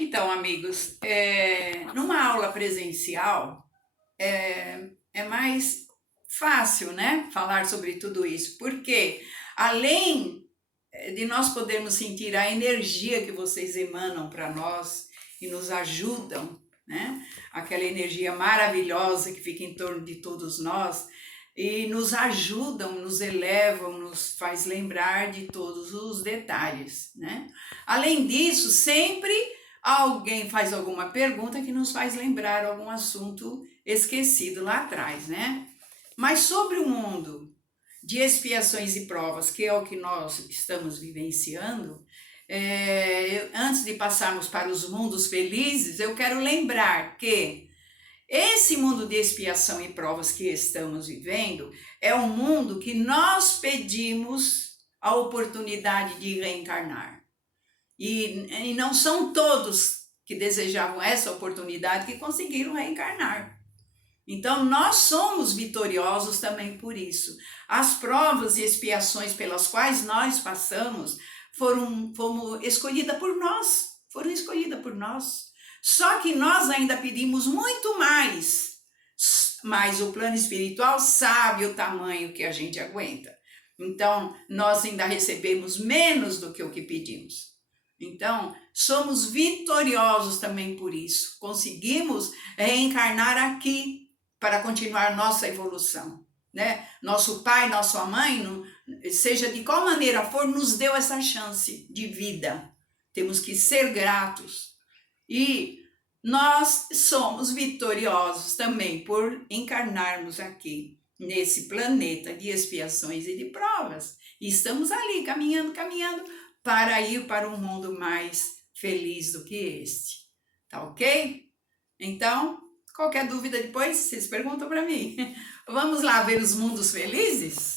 Então, amigos, numa aula presencial é mais fácil, né, falar sobre tudo isso, porque além de nós podermos sentir a energia que vocês emanam para nós e nos ajudam, né, aquela energia maravilhosa que fica em torno de todos nós e nos ajudam, nos elevam, nos faz lembrar de todos os detalhes, né? Além disso, sempre alguém faz alguma pergunta que nos faz lembrar algum assunto esquecido lá atrás, né? Mas sobre o mundo de expiações e provas, que é o que nós estamos vivenciando, antes de passarmos para os mundos felizes, eu quero lembrar que esse mundo de expiação e provas que estamos vivendo é um mundo que nós pedimos a oportunidade de reencarnar. E não são todos que desejavam essa oportunidade que conseguiram reencarnar. Então, nós somos vitoriosos também por isso. As provas e expiações pelas quais nós passamos foram escolhidas por nós. Só que nós ainda pedimos muito mais, mas o plano espiritual sabe o tamanho que a gente aguenta. Então, nós ainda recebemos menos do que o que pedimos. Então, somos vitoriosos também por isso. Conseguimos reencarnar aqui para continuar nossa evolução, né? Nosso pai, nossa mãe, seja de qual maneira for, nos deu essa chance de vida. Temos que ser gratos. E nós somos vitoriosos também por encarnarmos aqui, nesse planeta de expiações e de provas. E estamos ali, caminhando, para ir para um mundo mais feliz do que este. Tá ok? Então, qualquer dúvida depois, vocês perguntam para mim. Vamos lá ver os mundos felizes?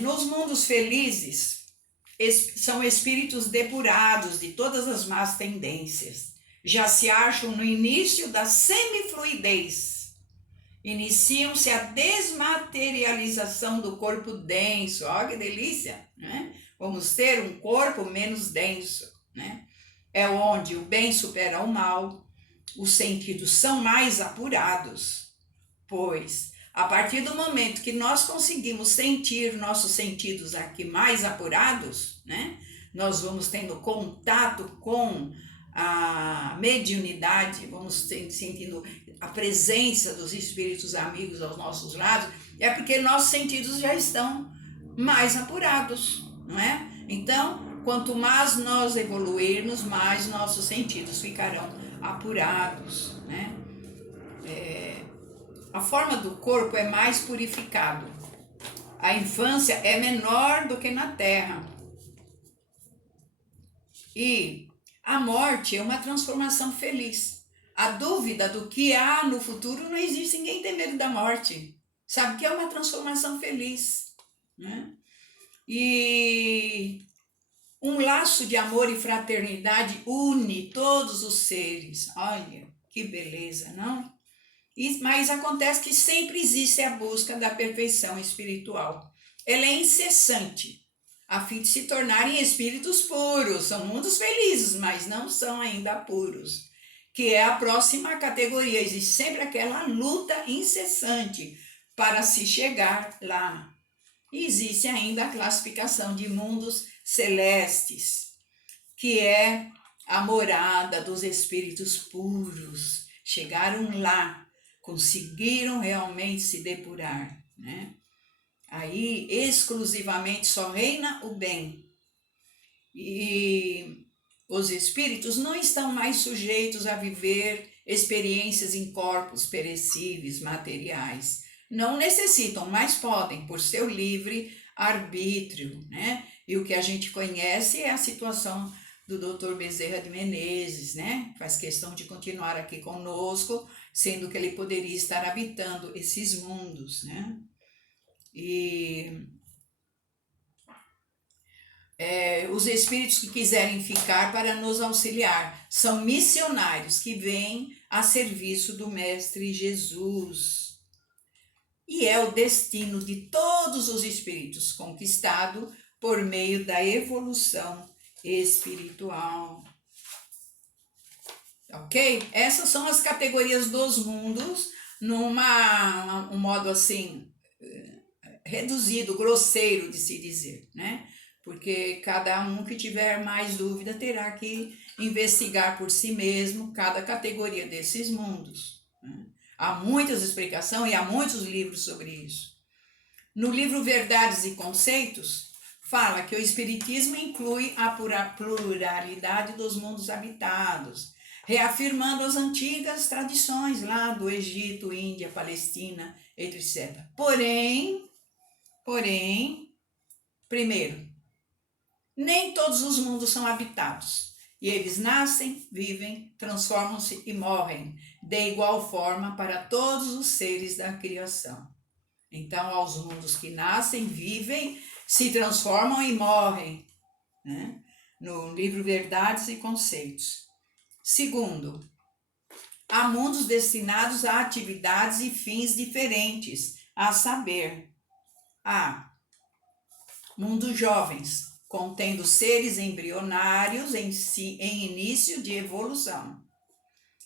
Nos mundos felizes, são espíritos depurados de todas as más tendências. Já se acham no início da semifluidez. Iniciam-se a desmaterialização do corpo denso. Olha que delícia, né? Vamos ter um corpo menos denso, né? É onde o bem supera o mal, os sentidos são mais apurados, pois a partir do momento que nós conseguimos sentir nossos sentidos aqui mais apurados, né, nós vamos tendo contato com a mediunidade, vamos sentindo a presença dos espíritos amigos aos nossos lados, é porque nossos sentidos já estão mais apurados, não é? Então, quanto mais nós evoluirmos, mais nossos sentidos ficarão apurados, né? A forma do corpo é mais purificado. A infância é menor do que na Terra. E a morte é uma transformação feliz. A dúvida do que há no futuro não existe, ninguém tem medo da morte. Sabe que é uma transformação feliz, né? E um laço de amor e fraternidade une todos os seres. Olha, que beleza, não? Mas acontece que sempre existe a busca da perfeição espiritual. Ela é incessante, a fim de se tornarem espíritos puros. São mundos felizes, mas não são ainda puros, que é a próxima categoria. Existe sempre aquela luta incessante para se chegar lá. E existe ainda a classificação de mundos celestes, que é a morada dos espíritos puros. Chegaram lá, conseguiram realmente se depurar, né? Aí exclusivamente só reina o bem. E os espíritos não estão mais sujeitos a viver experiências em corpos perecíveis, materiais. Não necessitam, mas podem, por seu livre arbítrio, né? E o que a gente conhece é a situação do Dr. Bezerra de Menezes, né? Faz questão de continuar aqui conosco, sendo que ele poderia estar habitando esses mundos, né? E os espíritos que quiserem ficar para nos auxiliar são missionários que vêm a serviço do Mestre Jesus. E é o destino de todos os espíritos conquistado por meio da evolução espiritual. Ok? Essas são as categorias dos mundos, um modo assim, reduzido, grosseiro de se dizer, né? Porque cada um que tiver mais dúvida terá que investigar por si mesmo cada categoria desses mundos, né? Há muitas explicações e há muitos livros sobre isso. No livro Verdades e Conceitos, fala que o Espiritismo inclui a pluralidade dos mundos habitados, reafirmando as antigas tradições lá do Egito, Índia, Palestina, etc. Porém, primeiro, nem todos os mundos são habitados. E eles nascem, vivem, transformam-se e morrem, de igual forma para todos os seres da criação. Então, aos mundos que nascem, vivem, se transformam e morrem, né? No livro Verdades e Conceitos. Segundo, há mundos destinados a atividades e fins diferentes, a saber, a mundos jovens, contendo seres embrionários em início de evolução.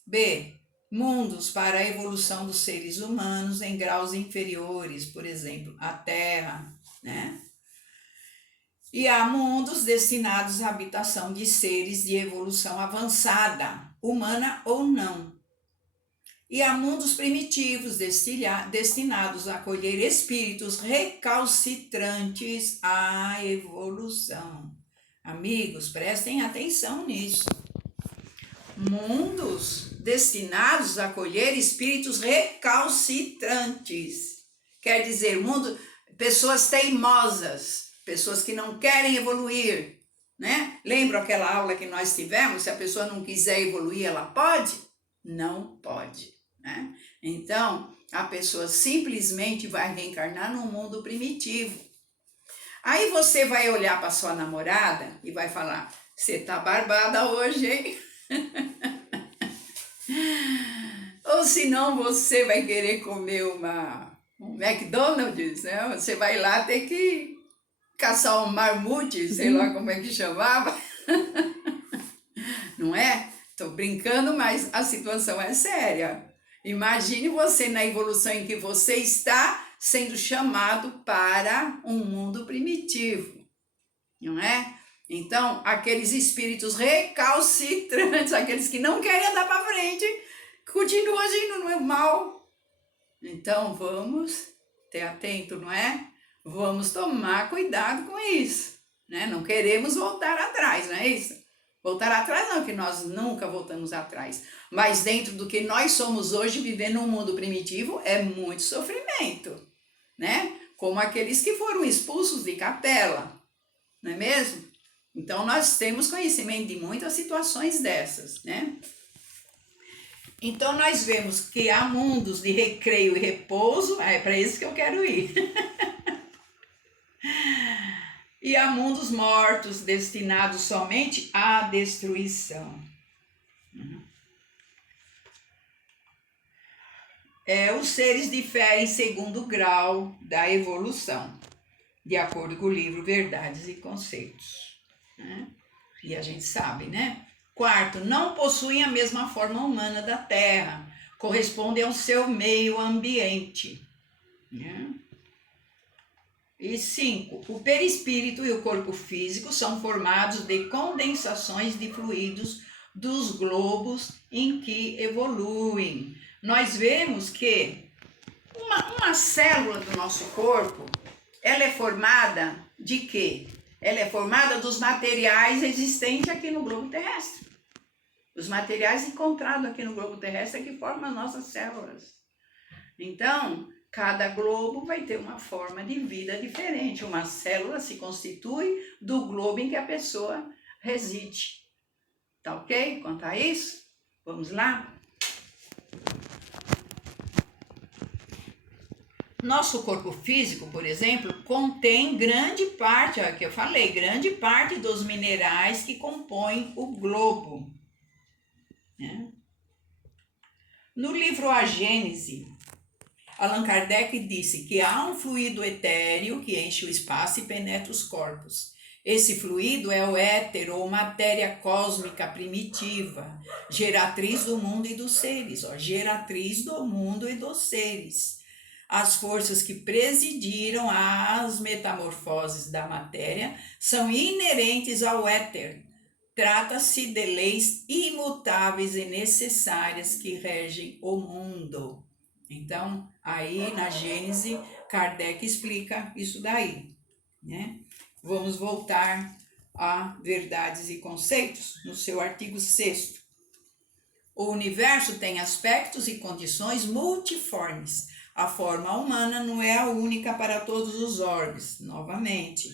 B. Mundos para a evolução dos seres humanos em graus inferiores, por exemplo, a Terra, né? E há mundos destinados à habitação de seres de evolução avançada, humana ou não. E há mundos primitivos destinados a acolher espíritos recalcitrantes à evolução. Amigos, prestem atenção nisso. Mundos destinados a acolher espíritos recalcitrantes. Quer dizer, pessoas teimosas, pessoas que não querem evoluir, né? Lembra aquela aula que nós tivemos? Se a pessoa não quiser evoluir, ela pode? Não pode, né? Então, a pessoa simplesmente vai reencarnar num mundo primitivo. Aí você vai olhar para sua namorada e vai falar: você tá barbada hoje, hein? Ou senão você vai querer comer um McDonald's, né? Você vai lá ter que caçar um marmute, sei lá como é que chamava. Não é? Tô brincando, mas a situação é séria. Imagine você na evolução em que você está sendo chamado para um mundo primitivo, não é? Então, aqueles espíritos recalcitrantes, aqueles que não querem andar para frente, continuam agindo no mal. Então, vamos ter atento, não é? Vamos tomar cuidado com isso, né? Não queremos voltar atrás, não é isso? Voltar atrás não, que nós nunca voltamos atrás. Mas dentro do que nós somos hoje, vivendo um mundo primitivo, é muito sofrimento, né? Como aqueles que foram expulsos de capela, não é mesmo? Então, nós temos conhecimento de muitas situações dessas, né? Então, nós vemos que há mundos de recreio e repouso, é para isso que eu quero ir. E há mundos mortos, destinados somente à destruição. Os seres diferem segundo o grau da evolução, de acordo com o livro Verdades e Conceitos, né? E a gente sabe, né? Quarto, não possuem a mesma forma humana da Terra, correspondem ao seu meio ambiente, né? E 5, o perispírito e o corpo físico são formados de condensações de fluidos dos globos em que evoluem. Nós vemos que uma célula do nosso corpo, ela é formada de quê? Ela é formada dos materiais existentes aqui no globo terrestre. Os materiais encontrados aqui no globo terrestre é que formam as nossas células. Então, cada globo vai ter uma forma de vida diferente. Uma célula se constitui do globo em que a pessoa reside. Tá ok? Quanto a isso? Vamos lá? Nosso corpo físico, por exemplo, contém grande parte, olha que eu falei, grande parte dos minerais que compõem o globo, né? No livro A Gênese, Allan Kardec disse que há um fluido etéreo que enche o espaço e penetra os corpos, Esse fluido é o éter ou matéria cósmica primitiva, geratriz do mundo e dos seres, ó, geratriz do mundo e dos seres. As forças que presidiram às metamorfoses da matéria são inerentes ao éter. Trata-se de leis imutáveis e necessárias que regem o mundo. Então, aí na Gênese, Kardec explica isso daí, né? Vamos voltar a Verdades e Conceitos, no seu artigo 6º. O universo tem aspectos e condições multiformes. A forma humana não é a única para todos os orbes. Novamente,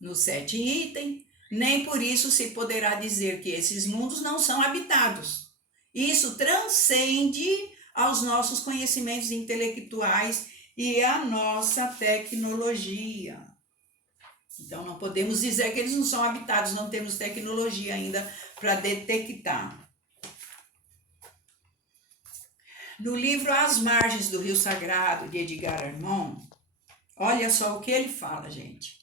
no 7º item, nem por isso se poderá dizer que esses mundos não são habitados. Isso transcende aos nossos conhecimentos intelectuais e à nossa tecnologia. Então, não podemos dizer que eles não são habitados, não temos tecnologia ainda para detectar. No livro As Margens do Rio Sagrado, de Edgar Armand, olha só o que ele fala, gente.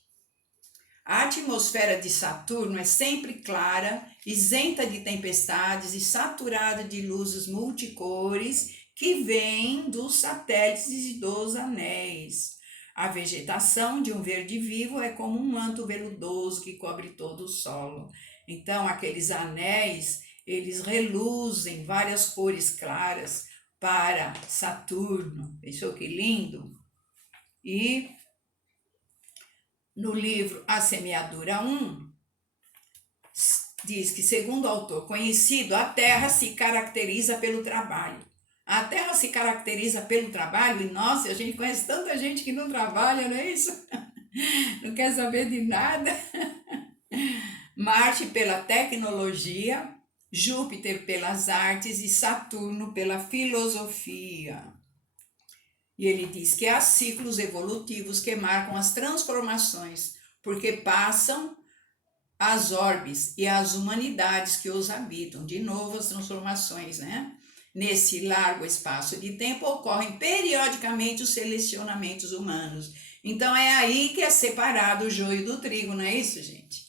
A atmosfera de Saturno é sempre clara, isenta de tempestades e saturada de luzes multicores que vêm dos satélites e dos anéis. A vegetação de um verde vivo é como um manto veludoso que cobre todo o solo. Então, aqueles anéis, eles reluzem várias cores claras para Saturno. Pensou que lindo? E no livro A Semeadura 1, diz que, segundo o autor conhecido, a Terra se caracteriza pelo trabalho. A Terra se caracteriza pelo trabalho e, nossa, a gente conhece tanta gente que não trabalha, não é isso? Não quer saber de nada. Marte pela tecnologia, Júpiter pelas artes e Saturno pela filosofia. E ele diz que há ciclos evolutivos que marcam as transformações, porque passam as orbes e as humanidades que os habitam. De novo, as transformações, né? Nesse largo espaço de tempo ocorrem periodicamente os selecionamentos humanos. Então é aí que é separado o joio do trigo, não é isso, gente?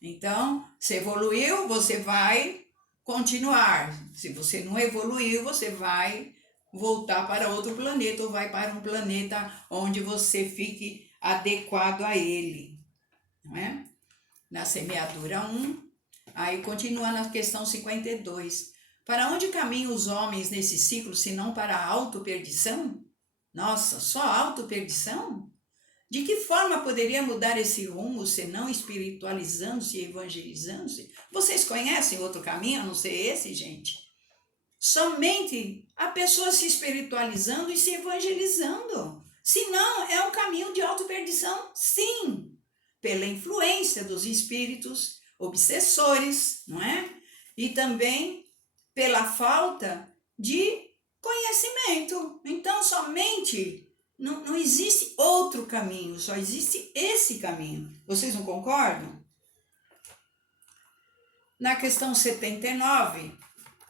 Então, se evoluiu, você vai continuar. Se você não evoluiu, você vai voltar para outro planeta ou vai para um planeta onde você fique adequado a ele, não é? Na semeadura 1, aí continua na questão 52. Para onde caminham os homens nesse ciclo, se não para a autoperdição? Nossa, só autoperdição? De que forma poderia mudar esse rumo, senão espiritualizando-se e evangelizando-se? Vocês conhecem outro caminho a não ser esse, gente? Somente a pessoa se espiritualizando e se evangelizando. Senão, é um caminho de autoperdição, sim, pela influência dos espíritos obsessores, não é? E também pela falta de conhecimento. Então, somente não existe outro caminho, só existe esse caminho. Vocês não concordam? Na questão 79,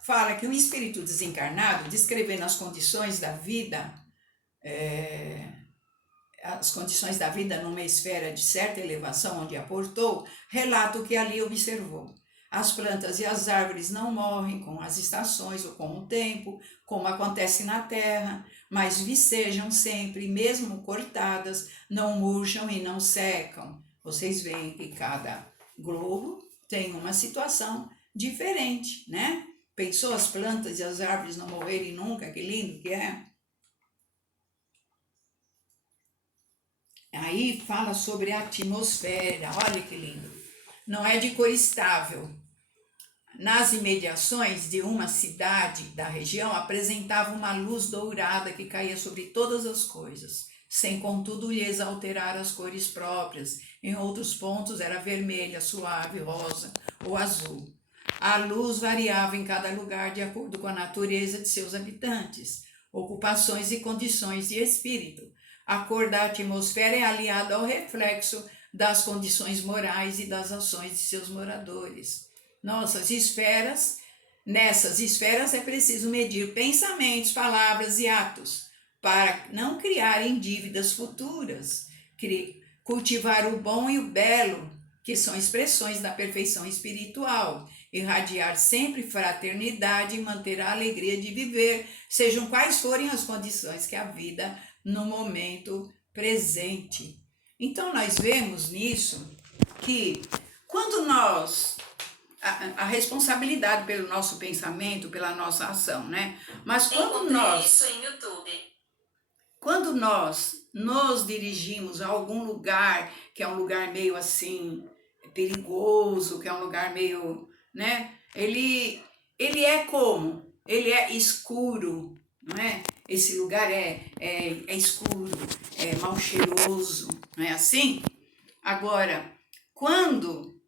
fala que um espírito desencarnado, descrevendo as condições da vida, numa esfera de certa elevação onde aportou, relata o que ali observou. As plantas e as árvores não morrem com as estações ou com o tempo, como acontece na terra, mas vicejam sempre, mesmo cortadas, não murcham e não secam. Vocês veem que cada globo tem uma situação diferente, né? Pensou as plantas e as árvores não morrerem nunca? Que lindo que é! Aí fala sobre a atmosfera, olha que lindo. Não é de cor estável. Nas imediações de uma cidade da região, apresentava uma luz dourada que caía sobre todas as coisas, sem contudo lhes alterar as cores próprias. Em outros pontos era vermelha, suave, rosa ou azul. A luz variava em cada lugar de acordo com a natureza de seus habitantes, ocupações e condições de espírito. A cor da atmosfera é aliada ao reflexo das condições morais e das ações de seus moradores. Nessas esferas é preciso medir pensamentos, palavras e atos, para não criarem dívidas futuras, cultivar o bom e o belo, que são expressões da perfeição espiritual, irradiar sempre fraternidade e manter a alegria de viver, sejam quais forem as condições que a vida no momento presente. Então nós vemos nisso que quando nós a responsabilidade pelo nosso pensamento, pela nossa ação, né? Mas quando nós nos dirigimos a algum lugar que é um lugar meio assim perigoso, que é um lugar meio, né? Ele é como? Ele é escuro, não é? Esse lugar é escuro, é mal cheiroso, não é assim? Agora, quando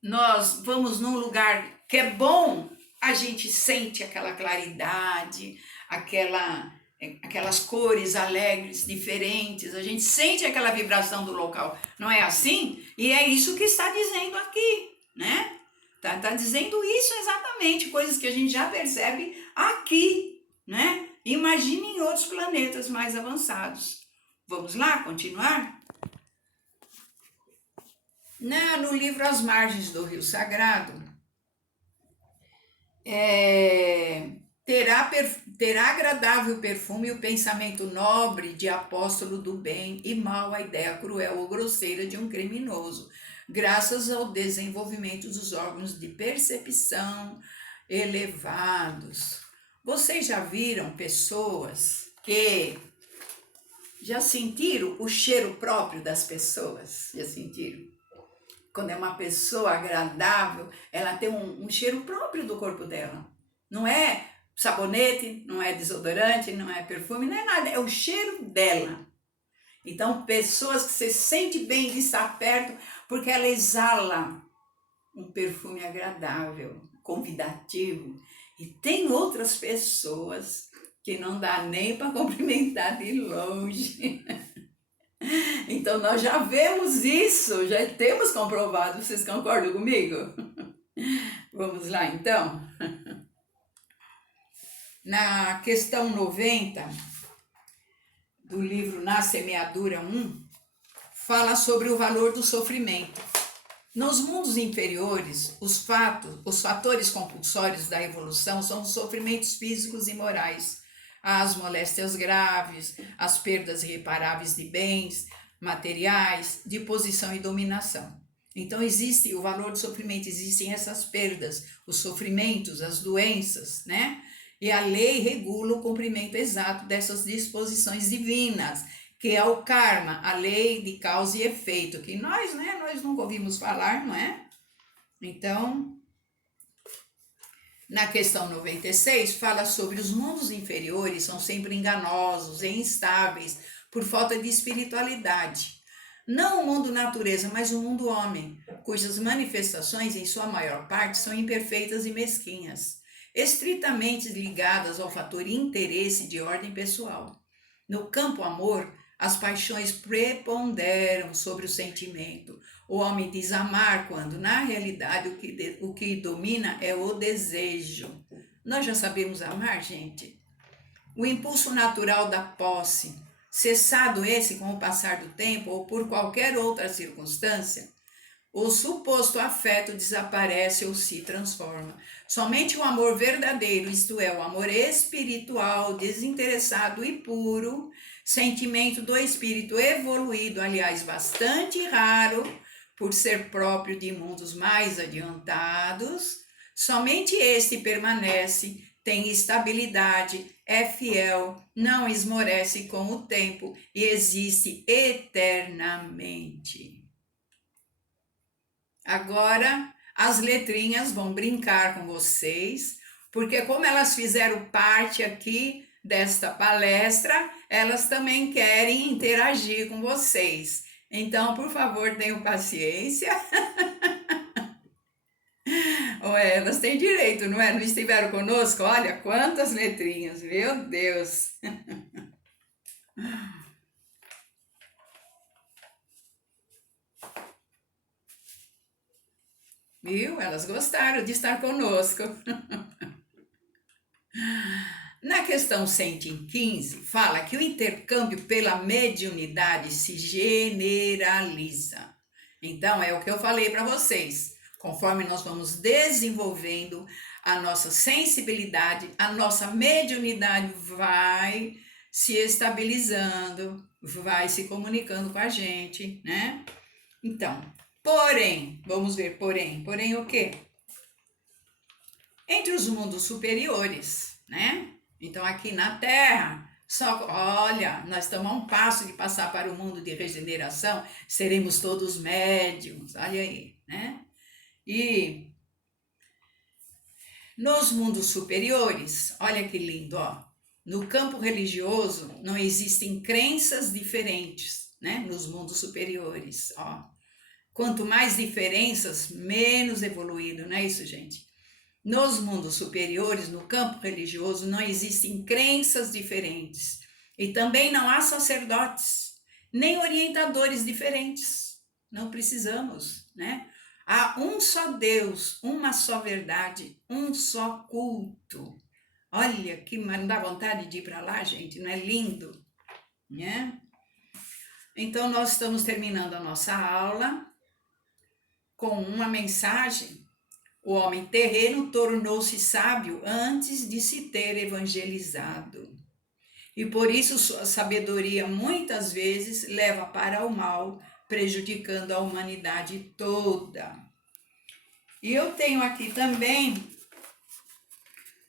nós vamos num lugar que é bom, a gente sente aquela claridade, aquelas cores alegres, diferentes, a gente sente aquela vibração do local, não é assim? E é isso que está dizendo aqui, né? Tá dizendo isso exatamente, coisas que a gente já percebe aqui, né? Imagine em outros planetas mais avançados. Vamos lá, continuar? No livro As Margens do Rio Sagrado, terá agradável perfume o pensamento nobre de apóstolo do bem e mal a ideia cruel ou grosseira de um criminoso, graças ao desenvolvimento dos órgãos de percepção elevados. Vocês já viram pessoas que já sentiram o cheiro próprio das pessoas? Já sentiram? Quando é uma pessoa agradável, ela tem um cheiro próprio do corpo dela. Não é sabonete, não é desodorante, não é perfume, não é nada, é o cheiro dela. Então, pessoas que você sente bem de estar perto, porque ela exala um perfume agradável, convidativo. E tem outras pessoas que não dá nem para cumprimentar de longe. Então, nós já vemos isso, já temos comprovado. Vocês concordam comigo? Vamos lá, então. Na questão 90 do livro Na Semeadura 1, fala sobre o valor do sofrimento. Nos mundos inferiores, os fatores compulsórios da evolução são os sofrimentos físicos e morais, as moléstias graves, as perdas irreparáveis de bens materiais, de posição e dominação. Então existe o valor do sofrimento, existem essas perdas, os sofrimentos, as doenças, né? E a lei regula o cumprimento exato dessas disposições divinas, que é o karma, a lei de causa e efeito, que nós nunca ouvimos falar, não é? Então, na questão 96, fala sobre os mundos inferiores são sempre enganosos e instáveis por falta de espiritualidade. Não o mundo natureza, mas o mundo homem, cujas manifestações, em sua maior parte, são imperfeitas e mesquinhas, estritamente ligadas ao fator interesse de ordem pessoal. No campo amor, as paixões preponderam sobre o sentimento. O homem diz amar quando, na realidade, o que domina é o desejo. Nós já sabemos amar, gente? O impulso natural da posse, cessado esse com o passar do tempo ou por qualquer outra circunstância, o suposto afeto desaparece ou se transforma. Somente o amor verdadeiro, isto é, o amor espiritual, desinteressado e puro, sentimento do espírito evoluído, aliás, bastante raro, por ser próprio de mundos mais adiantados, somente este permanece, tem estabilidade, é fiel, não esmorece com o tempo e existe eternamente. Agora, as letrinhas vão brincar com vocês, porque como elas fizeram parte aqui desta palestra, elas também querem interagir com vocês. Então, por favor, tenham paciência. Elas têm direito, não é? Não estiveram conosco? Olha quantas letrinhas, meu Deus! Viu? Elas gostaram de estar conosco. Na questão 115, fala que o intercâmbio pela mediunidade se generaliza. Então, é o que eu falei para vocês. Conforme nós vamos desenvolvendo a nossa sensibilidade, a nossa mediunidade vai se estabilizando, vai se comunicando com a gente, né? Então, porém, vamos ver, porém o quê? Entre os mundos superiores, né? Então, aqui na Terra, só, olha, nós estamos a um passo de passar para o mundo de regeneração, seremos todos médiums, olha aí, né? E nos mundos superiores, olha que lindo, ó. No campo religioso não existem crenças diferentes, né? Nos mundos superiores, ó. Quanto mais diferenças, menos evoluído, não é isso, gente? Nos mundos superiores, no campo religioso, não existem crenças diferentes. E também não há sacerdotes, nem orientadores diferentes. Não precisamos, né? Há um só Deus, uma só verdade, um só culto. Olha que não dá vontade de ir para lá, gente, não é lindo, né? Então nós estamos terminando a nossa aula com uma mensagem. O homem terreno tornou-se sábio antes de se ter evangelizado. E por isso sua sabedoria muitas vezes leva para o mal, prejudicando a humanidade toda. E eu tenho aqui também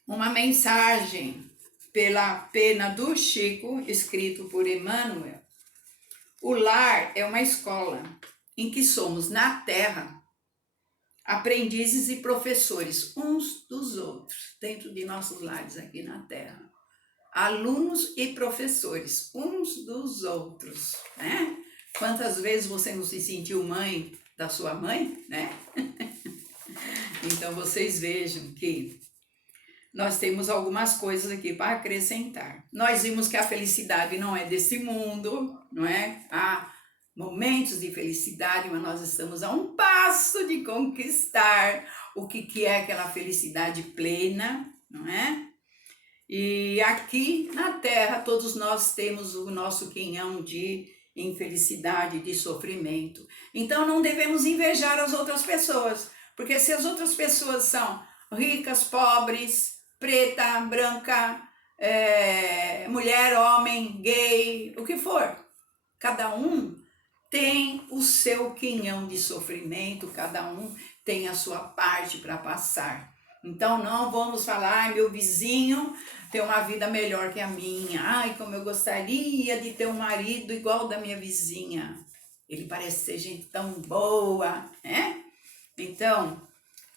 uma mensagem pela pena do Chico, escrito por Emmanuel. O lar é uma escola em que somos, na Terra, aprendizes e professores uns dos outros, dentro de nossos lares aqui na Terra. Alunos e professores uns dos outros, né? Quantas vezes você não se sentiu mãe da sua mãe, né? Então vocês vejam que nós temos algumas coisas aqui para acrescentar. Nós vimos que a felicidade não é desse mundo, não é? Há momentos de felicidade, mas nós estamos a um passo de conquistar o que é aquela felicidade plena, não é? E aqui na Terra todos nós temos o nosso quinhão de infelicidade, de sofrimento. Então não devemos invejar as outras pessoas, porque se as outras pessoas são ricas, pobres, preta, branca, mulher, homem, gay, o que for, cada um tem o seu quinhão de sofrimento, cada um tem a sua parte para passar. Então não vamos falar, meu vizinho tem uma vida melhor que a minha. Ai, como eu gostaria de ter um marido igual da minha vizinha. Ele parece ser gente tão boa, né? Então,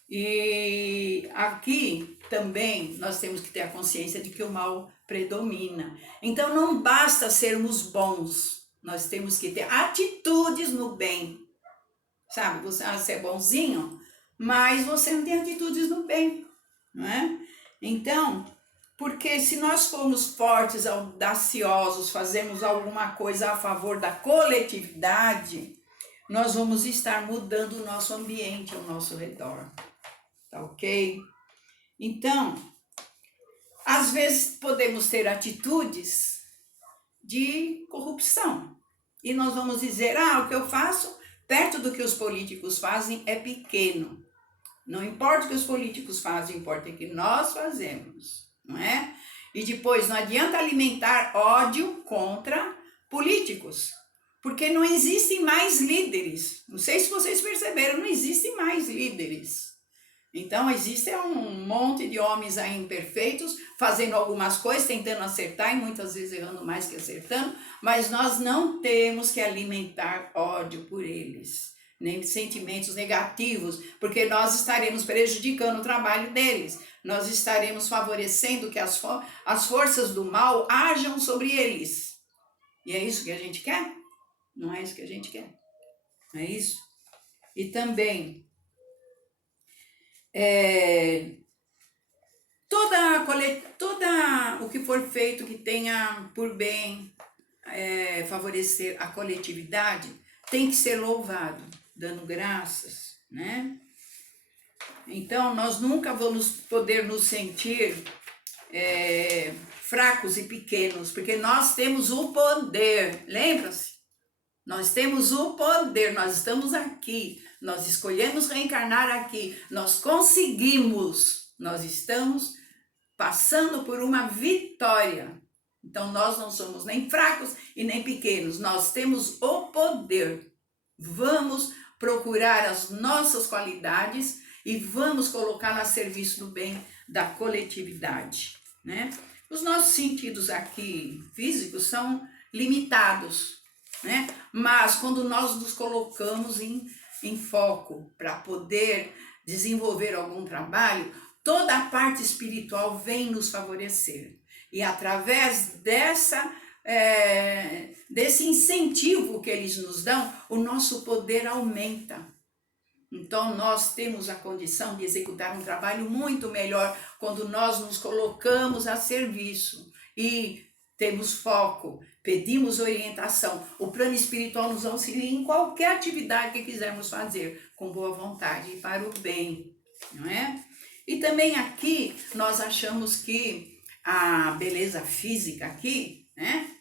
e aqui também nós temos que ter a consciência de que o mal predomina. Então não basta sermos bons, nós temos que ter atitudes no bem. Sabe, você é bonzinho, mas você não tem atitudes no bem, não é? Então, porque se nós formos fortes, audaciosos, fazemos alguma coisa a favor da coletividade, nós vamos estar mudando o nosso ambiente ao nosso redor, tá ok? Então, às vezes podemos ter atitudes de corrupção e nós vamos dizer, o que eu faço perto do que os políticos fazem é pequeno. Não importa o que os políticos fazem, importa o que nós fazemos, não é? E depois, não adianta alimentar ódio contra políticos, porque não existem mais líderes. Não sei se vocês perceberam, não existem mais líderes. Então, existe um monte de homens aí imperfeitos, fazendo algumas coisas, tentando acertar e muitas vezes errando mais que acertando, mas nós não temos que alimentar ódio por eles, nem sentimentos negativos, porque nós estaremos prejudicando o trabalho deles, nós estaremos favorecendo que as forças do mal ajam sobre eles. E é isso que a gente quer? Não é isso que a gente quer. É isso? E também, toda o que for feito que tenha por bem favorecer a coletividade tem que ser louvado, dando graças, né? Então nós nunca vamos poder nos sentir fracos e pequenos, porque nós temos o poder, lembra-se? Nós temos o poder, nós estamos aqui, nós escolhemos reencarnar aqui, nós conseguimos, nós estamos passando por uma vitória. Então nós não somos nem fracos e nem pequenos, nós temos o poder. Vamos procurar as nossas qualidades e vamos colocá-las a serviço do bem da coletividade, né? Os nossos sentidos aqui físicos são limitados, né? Mas quando nós nos colocamos em foco para poder desenvolver algum trabalho, toda a parte espiritual vem nos favorecer. E através desse incentivo que eles nos dão, o nosso poder aumenta. Então, nós temos a condição de executar um trabalho muito melhor quando nós nos colocamos a serviço e temos foco, pedimos orientação. O plano espiritual nos auxilia em qualquer atividade que quisermos fazer, com boa vontade e para o bem, não é? E também aqui nós achamos que a beleza física aqui, né?